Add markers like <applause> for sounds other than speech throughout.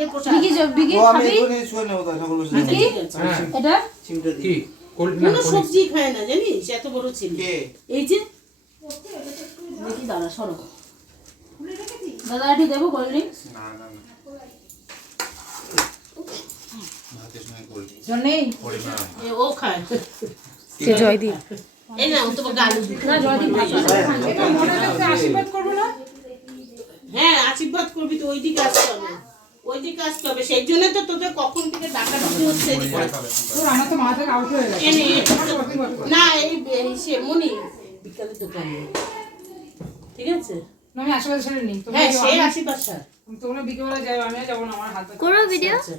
বিকি বিকি খাবি। হ্যাঁ। এটা? কি? কোনো সবজি খায় না জানিস? এত বড় ছিল এই যে? দেখি দাঁড়া সরো। দাদা একটু দেবো কোল্ড ড্রিঙ্কস না ও খায়। জয়দীপ। এই না তোমাকে আলু না জয়দীপ এটা রাখতে আশীর্বাদ করব না? হ্যাঁ আশীর্বাদ করবি তো ওই দিকে আসতে হবে ওই দিকে আসতে হবে সেই জন্য তো তোদের কখন থেকে ডাকা ডাকি হচ্ছে এদিকে। তোর আমার তো মাথা আউট গেছে। এনে, না এই সে মনি। দোকানে। ঠিক আছে? না, আমি ছেড়ে নিই। হ্যাঁ তোমরা বিকেলবেলা যাও আমিও যাব না আমার হাত ব্যথা। করো ভিডিও আচ্ছা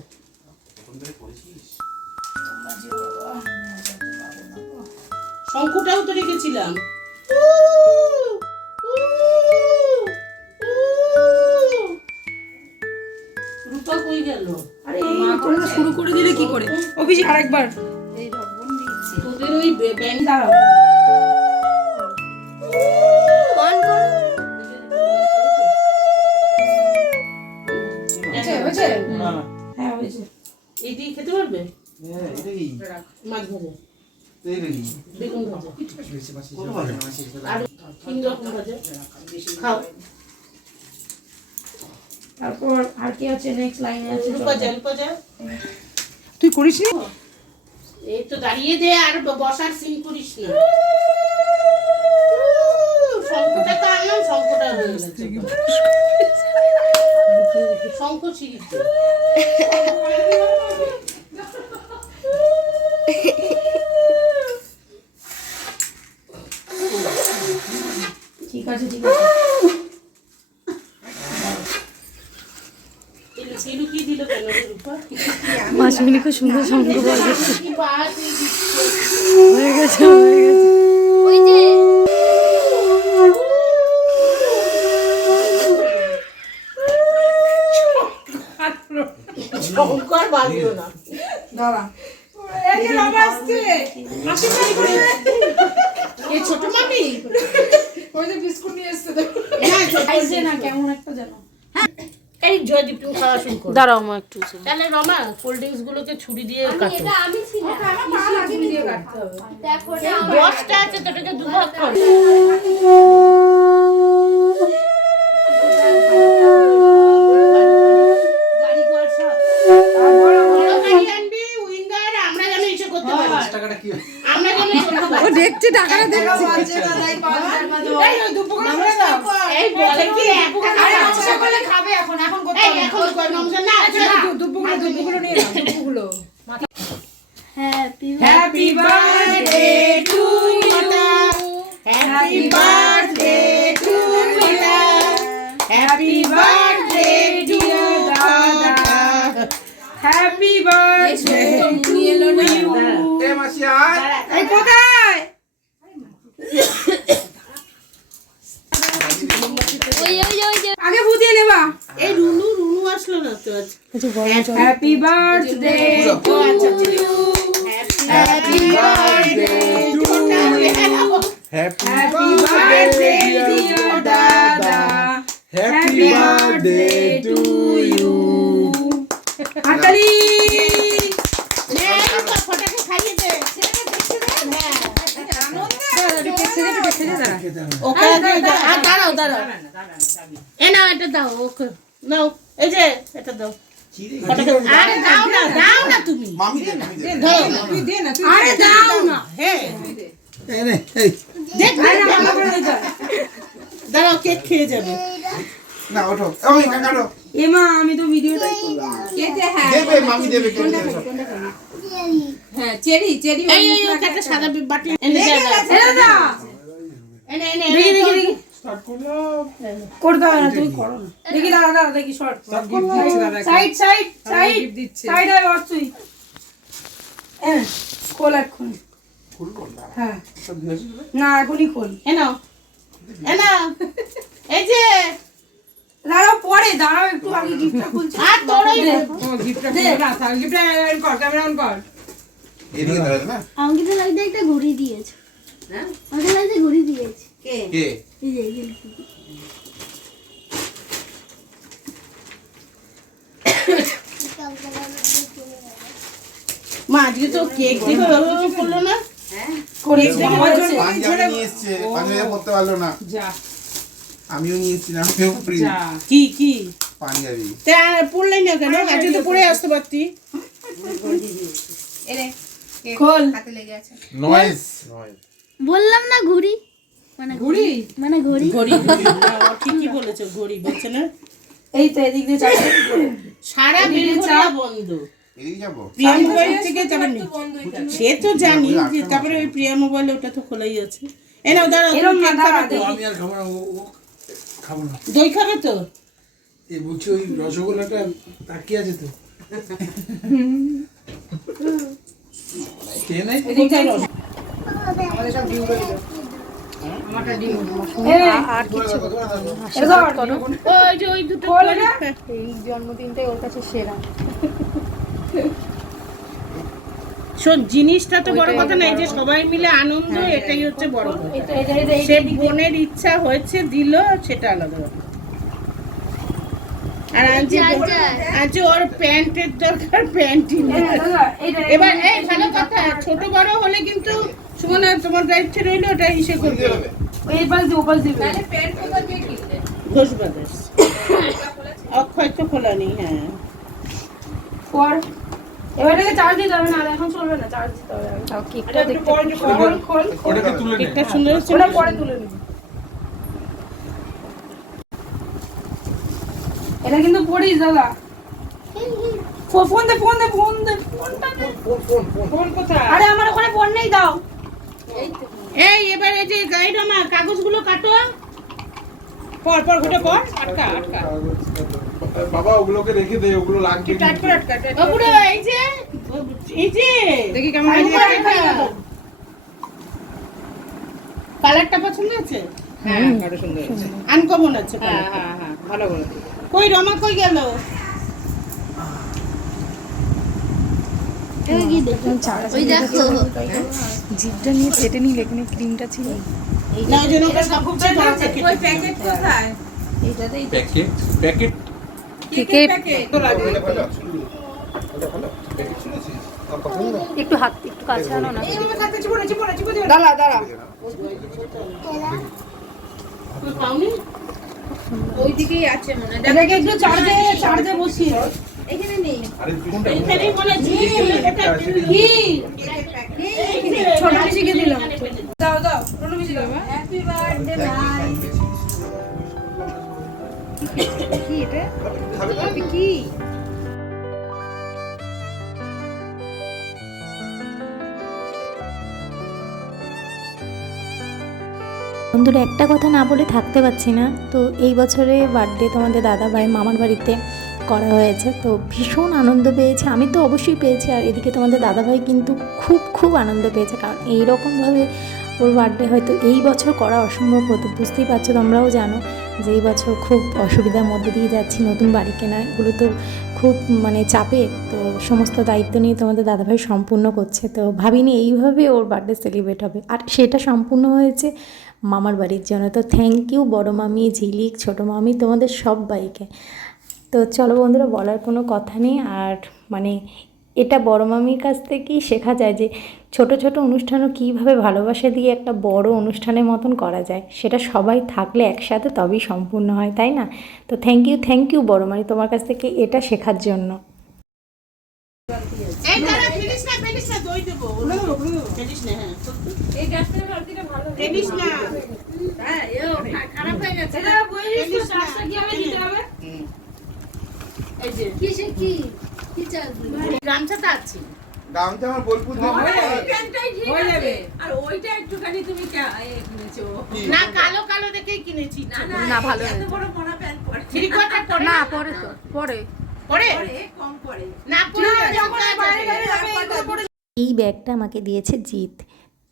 শঙ্কুটাও তো রেখেছিলাম। শুরু করে দিলে কি করে? অভিজিৎ আরেকবার। তোদের ওই ব্যাং দাঁড়াও। হ্যাঁ হয়েছে। খেতে পারবে? হ্যাঁ, খাও। তারপর আর কি আছে নেক্সট লাইনে আছে তুই করিস নি? এই তো দাঁড়িয়ে দে আর বসার সিন করিস না। শঙ্কটা তো আনলাম শঙ্কটা হয়ে গেছে। শঙ্খ ছিঁড়িতে ঠিক আছে ঠিক আছে তিলু তিলু কি দিল কেন রূপা খুব সুন্দর শঙ্খ বাজাচ্ছে হয়ে গেছে হয়ে গেছে। ছোট মামি? ওই যে বিস্কুট নিয়ে এসছে। হ্যাঁ না কেমন একটা জানো এই জয়দীপ তুমি খাওয়া শুরু করো। দাঁড়াও মা একটু তাহলে রমা কোল্ড ড্রিঙ্কস গুলোকে ছুরি দিয়ে কাটো। এটা আমি ছিলাম। পা দিয়ে কাটতে হবে। দেখো দশটা আছে তোটাকে দু ভাগ কর। ও দেখছে টাকাটা দেখছে। এই বলে কি এক টাকা আরে বলে খাবে এখন এখন করতে হবে না। নিয়ে নাও happy happy birthday to happy birthday to মাতা হ্যাপি বার্থডে দাদা হ্যাপি বার্থডে টু ইউ এ মাসি আয় এই কোথায় ওই ওই যে, ওই যে আগে বুঝিয়ে নেবা এই রুনু রুনু আসলো না তো happy birthday to you happy birthday to you happy okay আর দাঁড়াও দাঁড়াও এ নাও এটা দাও ওকে। নাও এই যে এটা দাও। আরে দাও না দাও না তুমি। মামি দে দে। দাও। তুই দে না আরে দাও না হে। এই নে এই। দেখ দাঁড়াও কেক খেয়ে যাবে। না ওঠো। ওই কাকাটো এমা আমি তো ভিডিওটাই করলাম। কেটে হ্যাঁ দেবে মামি দেবে কেটে দেবে হ্যাঁ চেরি চেরি এই সাদা বাটি এনে দাও। দেখি দেখি দেখি। করতে হবে না তুমি করো না। দেখি দাঁড়া দাঁড়া দেখি short. Side side side. Side আর অর্চুই হ্যাঁ খোল এখন। হ্যাঁ। না এখনই খোল। এনাও এনাও <laughs> এই যে। দাঁড়াও পরে দাঁড়াও একটু আগে গিফটটা খুলছি। আর তোরই এদিকে দাঁড়াবে না। আমাকে তো লাগছে একটা ঘড়ি দিয়েছে। হ্যাঁ? আমাকে লাগছে ঘড়ি দিয়েছে। কে? এই যে মা আজকে তো কেক দিবে ওভাবে করল না? করেছি আমার জন্য পাঞ্জাবি নিয়ে এসছে। পাঞ্জাবি পরতে পারল না। যা। আমিও নিয়ে এসেছিলাম আমিও পরি যা। কি কি? পাঞ্জাবি। তা না কেন? আজকে তো পড়ে আসতে পারতি। খোল। নয়েস বললাম না ঘুড়ি। মানে ঘুড়ি? মানে ঘড়ি। ঘড়ি ঠিকই বলেছ ঘড়ি। বলছে না এই তো এদিক দিয়ে চারটে সারা বেলঘরিয়া বন্ধ। যাব। প্রিয়া মোবাইল থেকে যাবেন সে তো জানি যে তারপরে ওই প্রিয়া মোবাইল ওটা তো খোলাই আছে। এ নাও দাঁড়াও তুমি খাবে আমি আর না খাব দই খাবে তো? এই বলছি ওই রসগোল্লাটা তাকিয়ে আছে তো। নাই। আর কিছু। এই জন্মদিনটাই ওর কাছে সেরা জিনিসটা তো বড় কথা নাই যে সবাই মিলে আনন্দ এটাই হচ্ছে বড় কথা। সে বোনের ইচ্ছা হয়েছে দিল সেটা আলাদা আর আজ। আজ ওর প্যান্টের দরকার প্যান্টই না, এইটা- এবার এই ভালো কথা ছোট বড় হলে কিন্তু সুমনা তোমার দায়িত্ব রইল ওটা ইসে করতে হবে ওই এই পাশ দিয়ে ও পাশ দিবে ঘোষ ব্রাদার্স অক্ষয় তো খোলা নেই হ্যাঁ। পর। এবার চার্জ দিতে হবে না এখন চলবে না চার্জ দিতে হবে। তাও কেকটা এটা দেখতে খোল খোল। খোল। ওটাকে তুলে নে কেকটা সুন্দর পরে তুলে নিবি এটা কিন্তু পড়িস দাদা। ফোন দে ফোন দে ফোন দে। ফোনটা দে। ফোন কোথায়? আরে আমার ওখানে ফোন নেই দাও। এই এবার এই যে গাইড আমার কাগজগুলো কাটো। পর পর ঘুরে পর আটকা আটকা। বাবা ওগুলোকে রেখে দে ওগুলো লাগবে। ওগুলো এই যে এই যে দেখি কেমন কালারটা পছন্দ আছে? হ্যাঁ সুন্দর আছে আনকমন আছে হ্যাঁ হ্যাঁ হ্যাঁ ভালো ভালো কই রমা কই গেল এবার কি দেখো ওই দেখো জিপটা নিয়ে চেটে নিলে এখানে ক্রিমটা ছিল? একটু হাত একটু কাছে আনো না। দাঁড়া দাঁড়া পাওনি এটাকে একটু চার্জে চার্জে বসিয়ে আরে কোনটা এখানেই মনে জি এটা কি ছোট পিসিকে দিলাম। দাও দাও ছোট পিসি দাও কি এটা? এটা কি? বন্ধুরা একটা কথা না বলে থাকতে পারছি না। তো এই বছরে বার্থডে তোমাদের দাদা ভাই মামার বাড়িতে। করা হয়েছে, তো ভীষণ আনন্দ পেয়েছে। আমি তো অবশ্যই পেয়েছি, আর এদিকে তোমাদের দাদাভাই কিন্তু খুব খুব আনন্দ পেয়েছে, কারণ এইরকমভাবে ওর বার্থডে হয়তো এই বছর করা অসম্ভব হতো। বুঝতেই পারছ তোমরাও জানো যে এই বছর খুব অসুবিধার মধ্যে দিয়ে যাচ্ছি, নতুন বাড়ি কেনা এগুলো তো খুব মানে চাপে, তো সমস্ত দায়িত্ব নিয়ে তোমাদের দাদাভাই সম্পূর্ণ করছে। তো ভাবিনি এইভাবে ওর বার্থডে সেলিব্রেট হবে। আর সেটা সম্পূর্ণ হয়েছে মামার বাড়ির জন্য। তো থ্যাংক ইউ বড় মামি, ঝিলিক, ছোটো মামি, তোমাদের সবাইকে। তো চলো বন্ধুরা বলার কোনো কথা নেই। আর মানে এটা বড় মামির কাছ থেকেই শেখা যায় যে ছোট ছোট অনুষ্ঠানও কীভাবে ভালোবাসা দিয়ে একটা বড় অনুষ্ঠানের মতন করা যায় সেটা সবাই থাকলে একসাথে তবেই সম্পূর্ণ হয় তাই না? তো থ্যাংক ইউ থ্যাংক ইউ বড় মামি তোমার কাছ থেকে এটা শেখার জন্য। এই দাঁড়া ফিনিশ না ফিনিশ না দই দেবো। ফিনিশ না হ্যাঁ। এই গ্যাসটা ভালো ফিনিশ না। হ্যাঁ খারাপ হয়ে গেছে এটা বলিস তো চার্জটা কীভাবে দিতে হবে এই যে কিসে কি? কি গামছাটা আছে। গামছা আমার বোলপুর হয়ে যাবে। আর ওইটা একটুখানি তুমি কিনেছো। না কালো কালো দেখেই কিনেছি। না না না, ভালো এত বড় মোনা প্যান্ট পরে। থ্রি পরে? না পরে তো পরে। পরে? পরে কম পরে। না পরে যখন বাইরে বাইরে যাবে এগুলো পরে। এই ব্যাগটা আমাকে দিয়েছে জিৎ।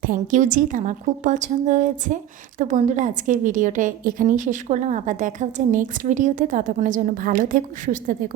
থ্যাংক ইউ জিৎ আমার খুব পছন্দ হয়েছে। তো বন্ধুরা, আজকের ভিডিওটা এখানেই শেষ করলাম। আবার দেখা হচ্ছে নেক্সট ভিডিওতে ততক্ষণের জন্য ভালো থেকো, সুস্থ থেকো।